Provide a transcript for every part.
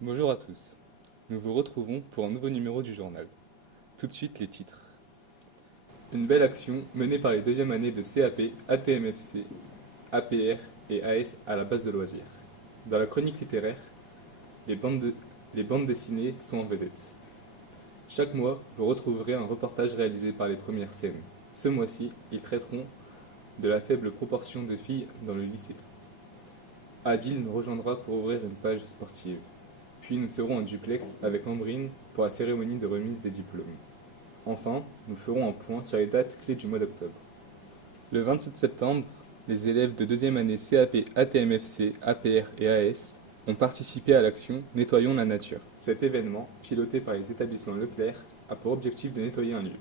Bonjour à tous. Nous vous retrouvons pour un nouveau numéro du journal. Tout de suite les titres. Une belle action menée par les deuxièmes années de CAP, ATMFC, APR et AS à la base de loisirs. Dans la chronique littéraire, les bandes dessinées sont en vedette. Chaque mois, vous retrouverez un reportage réalisé par les premières scènes. Ce mois-ci, ils traiteront de la faible proportion de filles dans le lycée. Adil nous rejoindra pour ouvrir une page sportive. Puis nous serons en duplex avec Ambrine pour la cérémonie de remise des diplômes. Enfin, nous ferons un point sur les dates clés du mois d'octobre. Le 27 septembre, les élèves de deuxième année CAP, ATMFC, APR et AS ont participé à l'action Nettoyons la nature. Cet événement, piloté par les établissements Leclerc, a pour objectif de nettoyer un lieu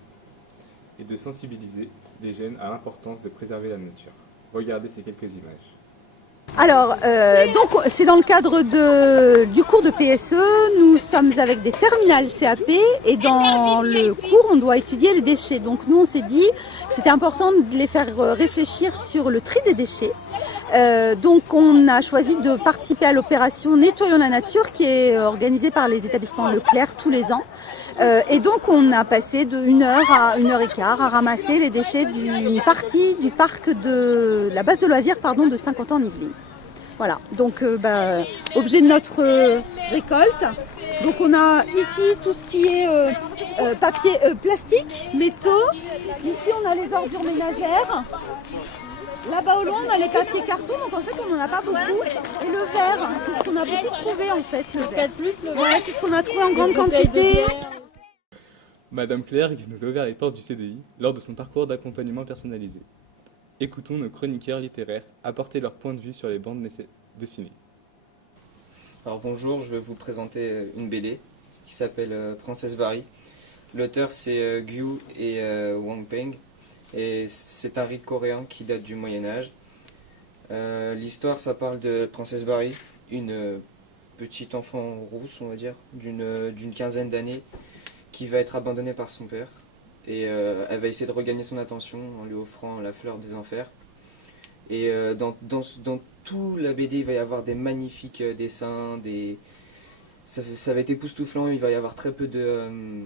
et de sensibiliser les jeunes à l'importance de préserver la nature. Regardez ces quelques images. Alors, donc c'est dans le cadre du cours de PSE, nous sommes avec des terminales CAP et dans le cours on doit étudier les déchets. Donc nous on s'est dit que c'était important de les faire réfléchir sur le tri des déchets. Donc on a choisi de participer à l'opération Nettoyons la nature qui est organisée par les établissements Leclerc tous les ans. Et donc on a passé de 1 heure à 1 heure et quart à ramasser les déchets d'une partie du parc de la base de loisirs de Saint-Quentin-en-Yvelines. Voilà, donc objet de notre récolte. Donc on a ici tout ce qui est papier plastique, métaux. Ici on a les ordures ménagères. Là-bas au loin, on a les papiers carton, donc en fait, on n'en a pas beaucoup. Et le verre, c'est ce qu'on a beaucoup trouvé en fait. Le verre. Ouais, c'est ce qu'on a trouvé en grande quantité. Madame Clergue nous a ouvert les portes du CDI lors de son parcours d'accompagnement personnalisé. Écoutons nos chroniqueurs littéraires apporter leur point de vue sur les bandes dessinées. Alors bonjour, je vais vous présenter une BD qui s'appelle Princesse Barry. L'auteur c'est Gyu et Wang Peng et c'est un rite coréen qui date du Moyen-Âge. L'histoire ça parle de Princesse Barry, une petite enfant rousse on va dire, d'une quinzaine d'années qui va être abandonnée par son père. Et elle va essayer de regagner son attention en lui offrant la fleur des enfers. Et dans tout la BD, il va y avoir des magnifiques dessins, ça va être époustouflant, il va y avoir très peu de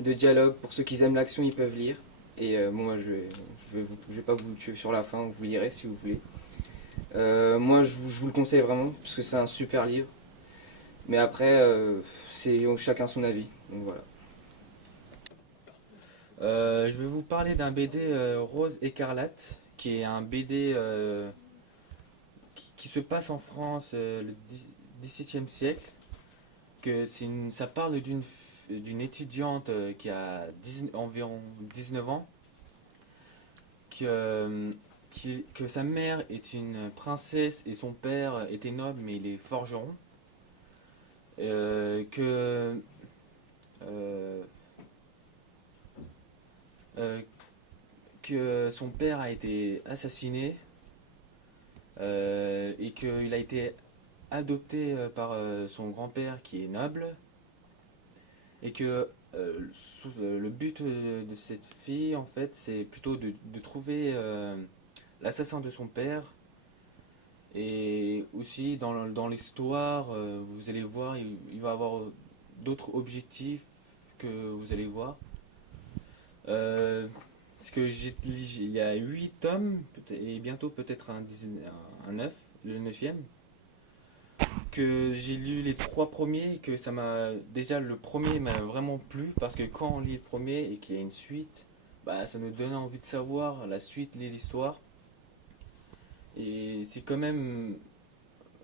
dialogue. Pour ceux qui aiment l'action, ils peuvent lire. Et bon, moi, je vais pas vous tuer sur la fin, vous lirez si vous voulez. Moi, je vous le conseille vraiment, parce que c'est un super livre. Mais après, c'est chacun son avis, donc voilà. Je vais vous parler d'un BD Rose Écarlate, qui est un BD qui se passe en France le XVIIe siècle. Ça parle d'une étudiante qui a environ 19 ans, que sa mère est une princesse et son père était noble mais il est forgeron. Que son père a été assassiné et qu'il a été adopté par son grand-père qui est noble et que le but de cette fille en fait c'est plutôt de trouver l'assassin de son père. Et aussi dans l'histoire vous allez voir il va y avoir d'autres objectifs que vous allez voir. Parce que il y a 8 tomes et bientôt peut-être un 9, le 9e. Que j'ai lu les 3 premiers et que ça m'a. Déjà le premier m'a vraiment plu parce que quand on lit le premier et qu'il y a une suite, bah ça nous donne envie de savoir la suite de l'histoire. Et c'est quand même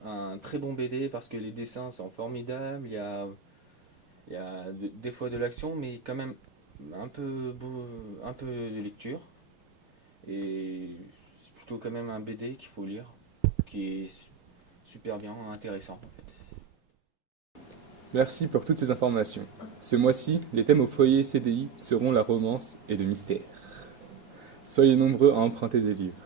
un très bon BD parce que les dessins sont formidables, il y a des fois de l'action mais quand même un peu de lecture et c'est plutôt quand même un BD qu'il faut lire qui est super bien intéressant en fait. Merci pour toutes ces informations. Ce mois-ci, les thèmes au foyer CDI seront la romance et le mystère. Soyez nombreux à emprunter des livres.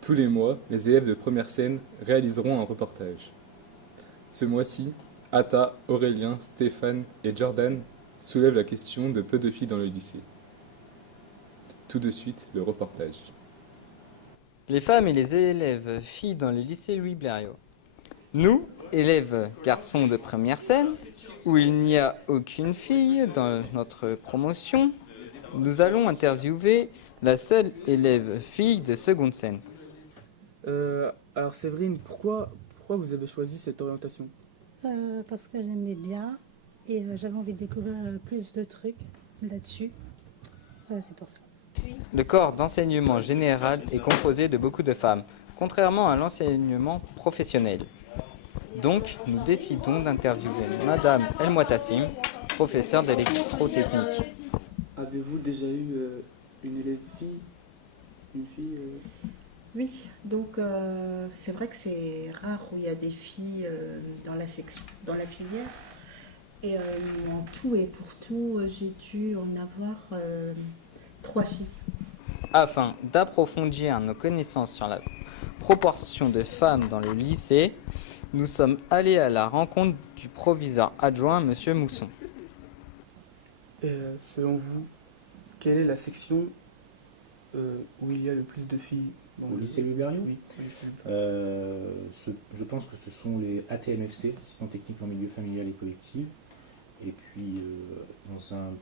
Tous les mois, les élèves de première scène réaliseront un reportage. Ce mois-ci, Ata, Aurélien, Stéphane et Jordan soulèvent la question de peu de filles dans le lycée. Tout de suite, le reportage. Les femmes et les élèves filles dans le lycée Louis Blériot. Nous, élèves garçons de première scène, où il n'y a aucune fille dans notre promotion, nous allons interviewer la seule élève fille de seconde scène. Alors Séverine, pourquoi vous avez choisi cette orientation? Parce que j'aimais bien et j'avais envie de découvrir plus de trucs là-dessus. C'est pour ça. Le corps d'enseignement général est composé de beaucoup de femmes, contrairement à l'enseignement professionnel. Donc, nous décidons d'interviewer Madame El Mouatassim, professeure d'électrotechnique. Avez-vous déjà eu une élève fille? Une fille Oui, donc c'est vrai que c'est rare où il y a des filles dans la section, dans la filière. Et en tout et pour tout, j'ai dû en avoir 3 filles. Afin d'approfondir nos connaissances sur la proportion de femmes dans le lycée, nous sommes allés à la rencontre du proviseur adjoint, Monsieur Mousson. Selon vous, quelle est la section où il y a le plus de filles Au lycée Louis Blériot? Oui, au lycée Louis. Je pense que ce sont les ATMFC, assistants techniques en milieu familial et collectif. Et puis, dans un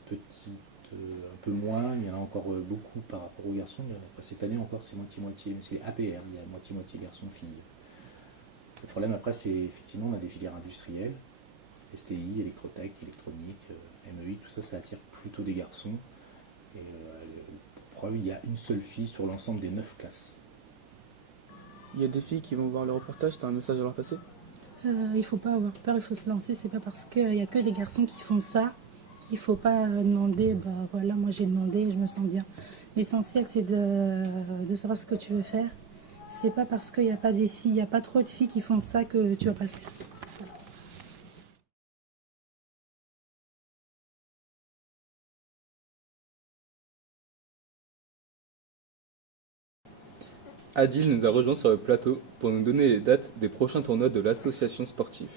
peu moins, il y en a encore beaucoup par rapport aux garçons. Cette année encore, c'est moitié-moitié, mais c'est APR, il y a moitié-moitié garçons-filles. Le problème après, c'est effectivement, on a des filières industrielles, STI, électrotech, électronique, MEI, tout ça, ça attire plutôt des garçons. Et pour preuve, il y a une seule fille sur l'ensemble des 9 classes. Il y a des filles qui vont voir le reportage, tu as un message à leur passer? Il ne faut pas avoir peur, il faut se lancer. C'est pas parce qu'il n'y a que des garçons qui font ça qu'il ne faut pas demander. Bah voilà, moi j'ai demandé et je me sens bien. L'essentiel, c'est de savoir ce que tu veux faire. C'est pas parce qu'il n'y a pas des filles, il n'y a pas trop de filles qui font ça que tu vas pas le faire. Adil nous a rejoint sur le plateau pour nous donner les dates des prochains tournois de l'association sportive.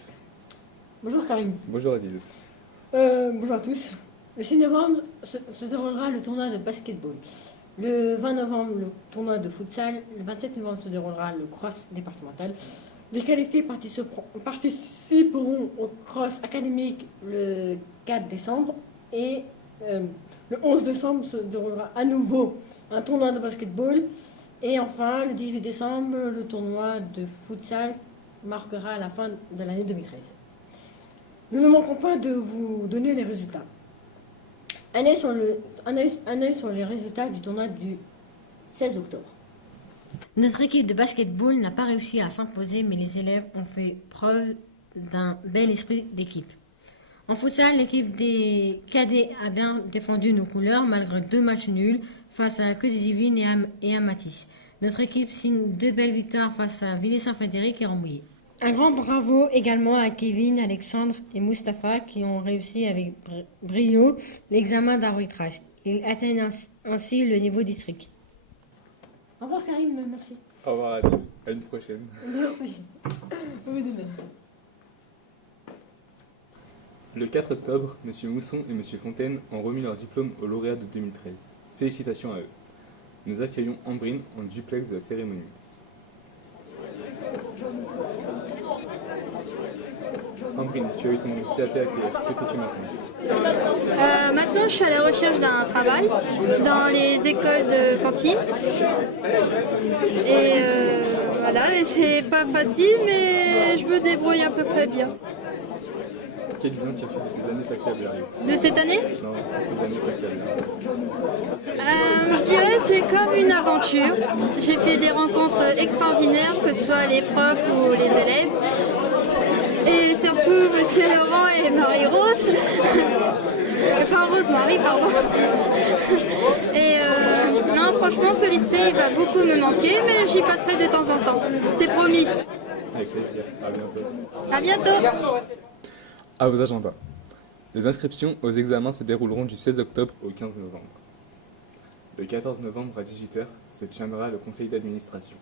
Bonjour Karim. Bonjour Adil. Bonjour à tous. Le 6 novembre se déroulera le tournoi de basketball. Le 20 novembre, le tournoi de futsal. Le 27 novembre se déroulera le cross départemental. Les qualifiés participeront au cross académique le 4 décembre. Et le 11 décembre se déroulera à nouveau un tournoi de basketball. Et enfin, le 18 décembre, le tournoi de futsal marquera la fin de l'année 2013. Nous ne manquerons pas de vous donner les résultats. Un œil sur les résultats du tournoi du 16 octobre. Notre équipe de basketball n'a pas réussi à s'imposer, mais les élèves ont fait preuve d'un bel esprit d'équipe. En futsal, l'équipe des cadets a bien défendu nos couleurs malgré 2 matchs nuls face à Codés-Yvelines et à Matisse. Notre équipe signe 2 belles victoires face à Villers-Saint-Frédéric et Rambouillet. Un grand bravo également à Kevin, Alexandre et Mustapha qui ont réussi avec brio l'examen d'arbitrage. Ils atteignent ainsi le niveau district. Au revoir Karim, merci. Au revoir Adil, à une prochaine. Merci. Le 4 octobre, M. Mousson et M. Fontaine ont remis leur diplôme aux lauréats de 2013. Félicitations à eux. Nous accueillons Ambrine en duplex de la cérémonie. Ambrine, tu as eu ton CAP APR, que fais-tu maintenant? Maintenant, je suis à la recherche d'un travail dans les écoles de cantine. Et voilà, et c'est pas facile, mais je me débrouille à peu près bien. Quel bilan tu as fait de ces années passées à Blériot? De cette année? Non, de ces années passées à Blériot. Je dirais c'est comme une aventure. J'ai fait des rencontres extraordinaires, que ce soit les profs ou les élèves. Et surtout Monsieur Laurent et Marie-Rose. Enfin Rose-Marie, pardon. Et non, franchement, ce lycée il va beaucoup me manquer, mais j'y passerai de temps en temps. C'est promis. Avec plaisir, à bientôt. À bientôt. À vos agendas. Les inscriptions aux examens se dérouleront du 16 octobre au 15 novembre. Le 14 novembre à 18h se tiendra le conseil d'administration.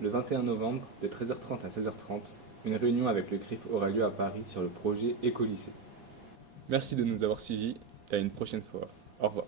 Le 21 novembre, de 13h30 à 16h30, une réunion avec le CRIF aura lieu à Paris sur le projet Écolycée. Merci de nous avoir suivis et à une prochaine fois. Au revoir.